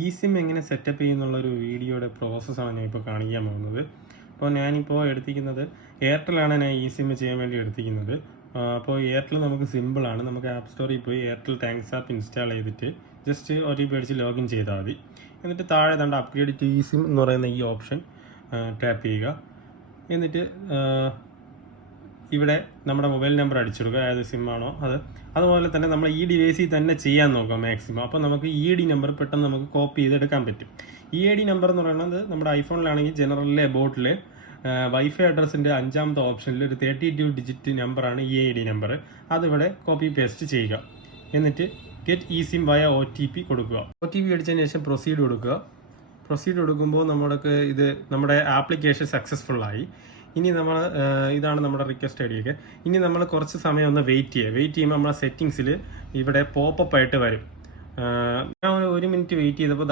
E SIM എങ്ങനെ setup ചെയ്യുന്നുള്ളൊരു വീഡിയോയുടെ പ്രോസസ്സാണ് ഞാൻ ഇപ്പോൾ കാണിക്കാൻ പോകുന്നത്. അപ്പോൾ ഞാനിപ്പോൾ എടുത്തിരിക്കുന്നത് എയർടെലാണ്. ഞാൻ ഇ സിം ചെയ്യാൻ വേണ്ടി എടുത്തിരിക്കുന്നത്. അപ്പോൾ എയർടെൽ നമുക്ക് സിമ്പിളാണ്. നമുക്ക് ആപ്പ് സ്റ്റോറിൽ പോയി എയർടെൽ താങ്ക്സ് ആപ്പ് ഇൻസ്റ്റാൾ ചെയ്തിട്ട് ജസ്റ്റ് OTP അടിച്ച് ലോഗിൻ ചെയ്താൽ മതി. എന്നിട്ട് താഴെ തണ്ട അപ്ഗ്രേഡ് ടു ഇ സിം എന്ന് പറയുന്ന ഈ ഓപ്ഷൻ ടാപ്പ് ചെയ്യുക. എന്നിട്ട് ഇവിടെ നമ്മുടെ മൊബൈൽ നമ്പർ അടിച്ചെടുക്കുക, ഏത് സിമ്മാണോ അത്. അതുപോലെ തന്നെ നമ്മൾ ഈ ഡിവൈസിൽ തന്നെ ചെയ്യാൻ നോക്കാം മാക്സിമം. അപ്പോൾ നമുക്ക് EAD നമ്പർ പെട്ടെന്ന് നമുക്ക് കോപ്പി ചെയ്തെടുക്കാൻ പറ്റും. EAD നമ്പർ എന്ന് പറയുന്നത് നമ്മുടെ ഐഫോണിലാണെങ്കിൽ ജനറലിലെ ബോട്ടിൽ വൈഫൈ അഡ്രസ്സിൻ്റെ 5ാമത്തെ ഓപ്ഷനിൽ ഒരു 32 ഡിജിറ്റ് നമ്പറാണ് EAD നമ്പർ. അതിവിടെ കോപ്പി പേസ്റ്റ് ചെയ്യുക. എന്നിട്ട് ഗെറ്റ് ഇ സിം വയ OTP കൊടുക്കുക. OTP അടിച്ചതിന് ശേഷം പ്രൊസീഡ് കൊടുക്കുക. പ്രൊസീഡ് കൊടുക്കുമ്പോൾ നമ്മുടെ ആപ്ലിക്കേഷൻ സക്സസ്ഫുള്ളായി. ഇനി നമ്മൾ ഇതാണ് നമ്മുടെ റിക്വസ്റ്റ് ID ഒക്കെ. ഇനി നമ്മൾ കുറച്ച് സമയം ഒന്ന് വെയിറ്റ് ചെയ്യുമ്പോൾ നമ്മളെ സെറ്റിങ്സിൽ ഇവിടെ പോപ്പപ്പ് ആയിട്ട് വരും. ഞാൻ 1 മിനിറ്റ് വെയിറ്റ് ചെയ്തപ്പോൾ